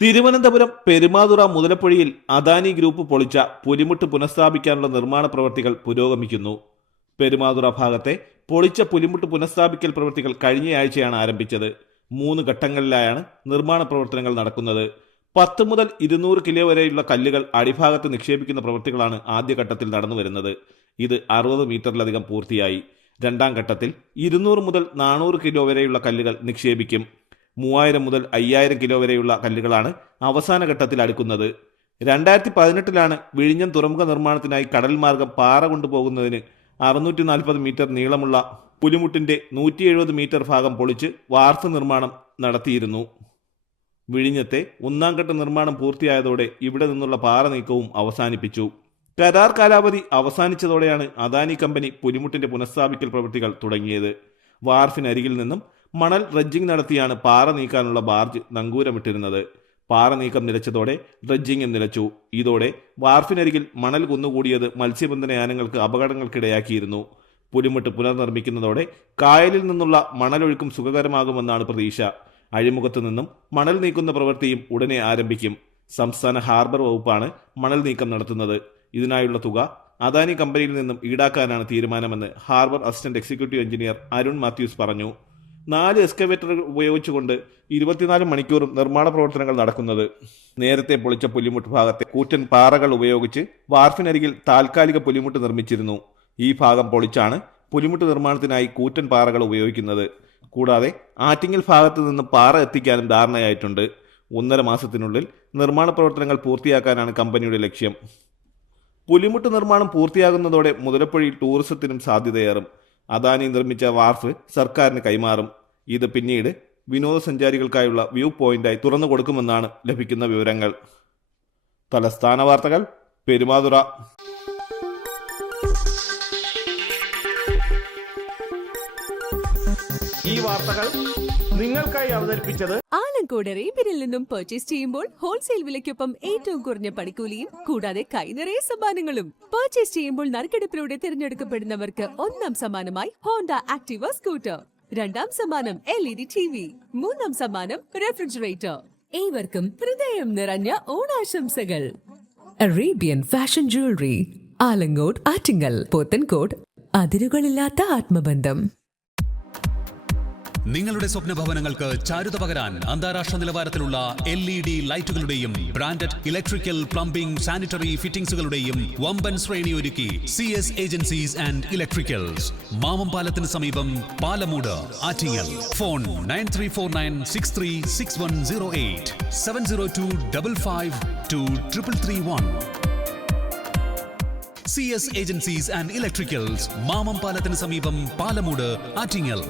Thiruvananthapuram Perumathura മുതലപ്പൊഴിയിൽ Adani group പൊളിച്ച പുലിമുട്ട് പുനഃസ്ഥാപിക്കാനുള്ള നിർമ്മാണ പ്രവൃത്തികൾ പുരോഗമിക്കുന്നു. പെരുമാതുറ ഭാഗത്തെ പൊളിച്ച പുലിമുട്ട് പുനഃസ്ഥാപിക്കൽ പ്രവൃത്തികൾ കഴിഞ്ഞയാഴ്ചയാണ് ആരംഭിച്ചത്. 3 ഘട്ടങ്ങളിലായാണ് നിർമ്മാണ പ്രവർത്തനങ്ങൾ നടക്കുന്നത്. 10 മുതൽ 200 കിലോ വരെയുള്ള കല്ലുകൾ അടിഭാഗത്ത് നിക്ഷേപിക്കുന്ന പ്രവൃത്തികളാണ് ആദ്യഘട്ടത്തിൽ നടന്നുവരുന്നത്. ഇത് 60 മീറ്ററിലധികം പൂർത്തിയായി. രണ്ടാം ഘട്ടത്തിൽ 200 മുതൽ 400 കിലോ വരെയുള്ള കല്ലുകൾ നിക്ഷേപിക്കും. 3000 മുതൽ 5000 കിലോ വരെയുള്ള കല്ലുകളാണ് അവസാന ഘട്ടത്തിൽ അടുക്കുന്നത്. 2018 വിഴിഞ്ഞം തുറമുഖ നിർമ്മാണത്തിനായി കടൽ മാർഗം പാറ കൊണ്ടുപോകുന്നതിന് 640 മീറ്റർ നീളമുള്ള പുലിമുട്ടിന്റെ 170 മീറ്റർ ഭാഗം പൊളിച്ച് വാർത്ത് നിർമ്മാണം നടത്തിയിരുന്നു. വിഴിഞ്ഞത്തെ 1ാം ഘട്ട നിർമ്മാണം പൂർത്തിയായതോടെ ഇവിടെ നിന്നുള്ള പാറ നീക്കവും അവസാനിപ്പിച്ചു. കരാർ കാലാവധി അവസാനിച്ചതോടെയാണ് അദാനി കമ്പനി പുലിമുട്ടിന്റെ പുനഃസ്ഥാപിക്കൽ പ്രവൃത്തികൾ തുടങ്ങിയത്. വാർഫിനരികിൽ നിന്നും മണൽ ഡ്രഡ്ജിംഗ് നടത്തിയാണ് പാറ നീക്കാനുള്ള ബാർജ് നങ്കൂരമിട്ടിരുന്നത്. പാറ നീക്കം നിലച്ചതോടെ ഡ്രഡ്ജിംഗും നിലച്ചു. ഇതോടെ വാർഫിനരികിൽ മണൽ കുന്നുകൂടിയത് മത്സ്യബന്ധന യാനങ്ങൾക്ക് അപകടങ്ങൾക്കിടയാക്കിയിരുന്നു. പുലിമുട്ട് പുനർനിർമ്മിക്കുന്നതോടെ കായലിൽ നിന്നുള്ള മണലൊഴുക്കും സുഖകരമാകുമെന്നാണ് പ്രതീക്ഷ. അഴിമുഖത്തു നിന്നും മണൽ നീക്കുന്ന പ്രവൃത്തിയും ഉടനെ ആരംഭിക്കും. സംസ്ഥാന ഹാർബർ വകുപ്പാണ് മണൽ നീക്കം നടത്തുന്നത്. ഇതിനായുള്ള തുക അദാനി കമ്പനിയിൽ നിന്നും ഈടാക്കാനാണ് തീരുമാനമെന്ന് harbour assistant executive engineer Arun Mathews പറഞ്ഞു. 4 എക്സ്കവേറ്ററുകൾ ഉപയോഗിച്ചുകൊണ്ട് 24 മണിക്കൂറും നിർമ്മാണ പ്രവർത്തനങ്ങൾ നടക്കുന്നത്. നേരത്തെ പൊളിച്ച പുലിമുട്ട് ഭാഗത്തെ കൂറ്റൻ പാറകൾ ഉപയോഗിച്ച് വാർഫിനരികിൽ താൽക്കാലിക പുലിമുട്ട് നിർമ്മിച്ചിരുന്നു. ഈ ഭാഗം പൊളിച്ചാണ് പുലിമുട്ട് നിർമ്മാണത്തിനായി കൂറ്റൻ പാറകൾ ഉപയോഗിക്കുന്നത്. കൂടാതെ ആറ്റിങ്ങൽ ഭാഗത്തു നിന്ന് പാറ എത്തിക്കാനും ധാരണയായിട്ടുണ്ട്. 1.5 മാസത്തിനുള്ളിൽ നിർമ്മാണ പ്രവർത്തനങ്ങൾ പൂർത്തിയാക്കാനാണ് കമ്പനിയുടെ ലക്ഷ്യം. പുലിമുട്ട് നിർമ്മാണം പൂർത്തിയാകുന്നതോടെ മുതലപ്പൊഴി ടൂറിസത്തിനും സാധ്യതയേറും. അദാനി നിർമ്മിച്ച വാർഫ് സർക്കാരിന് കൈമാറും. ഇത് പിന്നീട് വിനോദസഞ്ചാരികൾക്കായുള്ള വ്യൂ പോയിന്റായി തുറന്നു കൊടുക്കുമെന്നാണ് ലഭിക്കുന്ന വിവരങ്ങൾ. തലസ്ഥാന വാർത്തകൾ, പെരുമാതുറ. ഈ വാർത്തകൾ നിങ്ങൾക്കായി അവതരിപ്പിച്ചത് ആലങ്കോട് റേബിനിൽ നിന്നും പർച്ചേസ് ചെയ്യുമ്പോൾ ഹോൾസെയിൽ വിലയ്ക്കൊപ്പം ഏറ്റവും കുറഞ്ഞ പണിക്കൂലിയും കൂടാതെ കൈനിറയെ സമ്മാനങ്ങളും. പർച്ചേസ് ചെയ്യുമ്പോൾ നറുക്കെടുപ്പിലൂടെ തിരഞ്ഞെടുക്കപ്പെടുന്നവർക്ക് 1ാം സമ്മാനമായി ഹോണ്ട ആക്ടിവ സ്കൂട്ടർ, 2ാം സമ്മാനം LED TV, 3ാം സമ്മാനം റെഫ്രിജറേറ്റർ. ഏവർക്കും ഹൃദയം നിറഞ്ഞ ഓണാശംസകൾ. Arabian fashion jewellery, Alamcode, Attingal, Pothencode. അതിരുകളില്ലാത്ത ആത്മബന്ധം. നിങ്ങളുടെ സ്വപ്ന ഭവനങ്ങൾക്ക് ചാരുത പകരാൻ അന്താരാഷ്ട്ര നിലവാരത്തിലുള്ള LED ലൈറ്റുകളുടെയും ബ്രാൻഡഡ് ഇലക്ട്രിക്കൽ, പ്ലംബിംഗ്, സാനിറ്ററി ഫിറ്റിംഗ്സുകളുടെയും വമ്പൻ ശ്രേണി ഒരുക്കി CS agencies and electricals. Mamam പാലത്തിന് സമീപം, Palamood, Attingal. Phone 9349636108 702552331. CS agencies and electricals, Mamam പാലത്തിന് സമീപം, പാലമൂട്, ആറ്റിങ്ങൽ.